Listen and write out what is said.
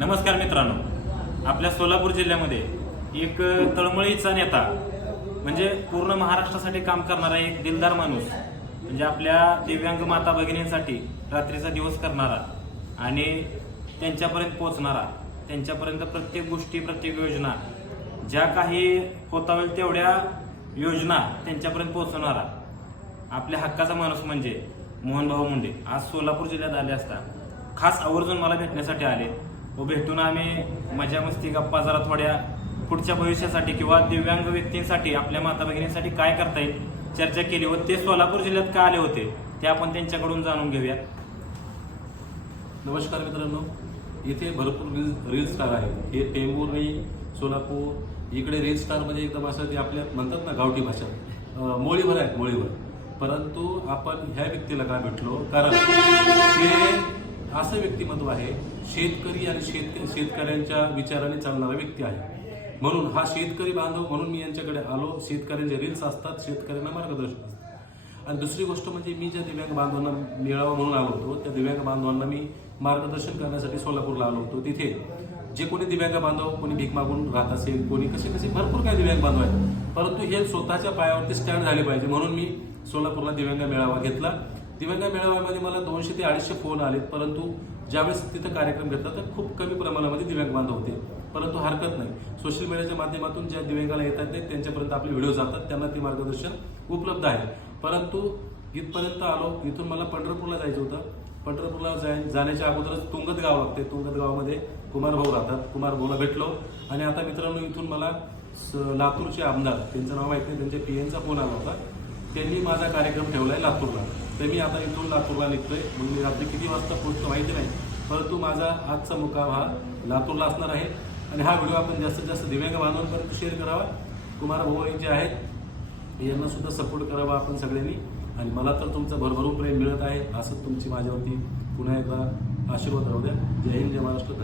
नमस्कार मित्रांनो. आपल्या सोलापूर जिल्ह्यामध्ये एक तळमळीचा नेता म्हणजे पूर्ण महाराष्ट्रासाठी काम करणारा एक दिलदार माणूस म्हणजे आपल्या दिव्यांग माता भगिनींसाठी रात्रीचा दिवस करणारा आणि त्यांच्यापर्यंत पोहोचणारा त्यांच्यापर्यंत प्रत्येक गोष्टी प्रत्येक योजना ज्या काही होता होईल तेवढ्या योजना त्यांच्यापर्यंत पोहोचवणारा आपल्या हक्काचा माणूस म्हणजे मोहनभाऊ मुंडे. आज सोलापूर जिल्ह्यात आले असता खास आवर्जून मला भेटण्यासाठी आले. व भेटून आम्ही मजा मस्ती गप्पा जरा थोड्या पुढच्या भविष्यासाठी किंवा दिव्यांग व्यक्तींसाठी आपल्या माता भगिनींसाठी काय करता येईल चर्चा केली व ते सोलापूर जिल्ह्यात का आले होते ते आपण त्यांच्याकडून जाणून घेऊया. नमस्कार मित्रांनो. इथे भरपूर रील रील स्टार आहेत. हे टेंभुर्णी सोलापूर इकडे रील स्टार म्हणजे एकदम असं ते आपल्या म्हणतात ना गावठी भाषा. मोळीवर आहेत मोळीवर परंतु आपण ह्या व्यक्तीला का भेटलो? कारण ते असं व्यक्तिमत्व आहे शेतकरी आणि शेत शेतकऱ्यांच्या विचाराने चालणारा व्यक्ती आहे. म्हणून हा शेतकरी बांधव म्हणून मी यांच्याकडे आलो. शेतकऱ्यांचे रील्स असतात शेतकऱ्यांना मार्गदर्शन असतात आणि दुसरी गोष्ट म्हणजे मी ज्या दिव्यांग बांधवांना मिळावा म्हणून आलो होतो त्या दिव्यांग बांधवांना मी मार्गदर्शन करण्यासाठी सोलापूरला आलो होतो. तिथे जे कोणी दिव्यांग बांधव कोणी भीक मागून राहत असेल कोणी कसे कसे भरपूर काही दिव्यांग बांधव आहेत. परंतु हे स्वतःच्या पायावरती स्टँड झाले पाहिजे. म्हणून मी सोलापूरला दिव्यांग मेळावा घेतला. दिव्यांग मेळाव्यामध्ये मला दोनशे ते अडीचशे फोन आले परंतु ज्यावेळेस तिथं कार्यक्रम घेतला तर खूप कमी प्रमाणामध्ये दिव्यांग बांधव होते. परंतु हरकत नाही. सोशल मीडियाच्या माध्यमातून ज्या दिव्यांगाला येतात नाहीत त्यांच्यापर्यंत आपले व्हिडिओ जातात. त्यांना ते मार्गदर्शन उपलब्ध आहे. परंतु इथपर्यंत आलो इथून मला पंढरपूरला जायचं होतं. पंढरपूरला जाय जाण्याच्या अगोदरच तुंगत गाव लागते. तुंगत गावामध्ये कुमार भाऊ राहतात. कुमार भाऊला भेटलो. आणि आता मित्रांनो इथून मला स- लातूरचे आमदार त्यांचं नाव माहिती त्यांच्या त्यांच्या पीएनचा फोन आला होता. त्यांनी माझा कार्यक्रम ठेवला आहे लातूरला. तर मी आता इथून लातूरला निघतोय. म्हणून मी रात्री किती वाजता पोहोचतो माहिती नाही. परंतु माझा आजचा मुकाम हा लातूरला असणार आहे. आणि हा व्हिडिओ आपण जास्तीत जास्त दिव्यांग बांधवांपर्यंत शेअर करावा. कुमार भाऊ जे आहेत यांना सुद्धा सपोर्ट करावा आपण सगळ्यांनी. आणि मला तर तुमचं भरभरून प्रेम मिळत आहे. असंच तुमची माझ्यावरती पुन्हा एकदा आशीर्वाद राहू द्या. जय हिंद जय महाराष्ट्र.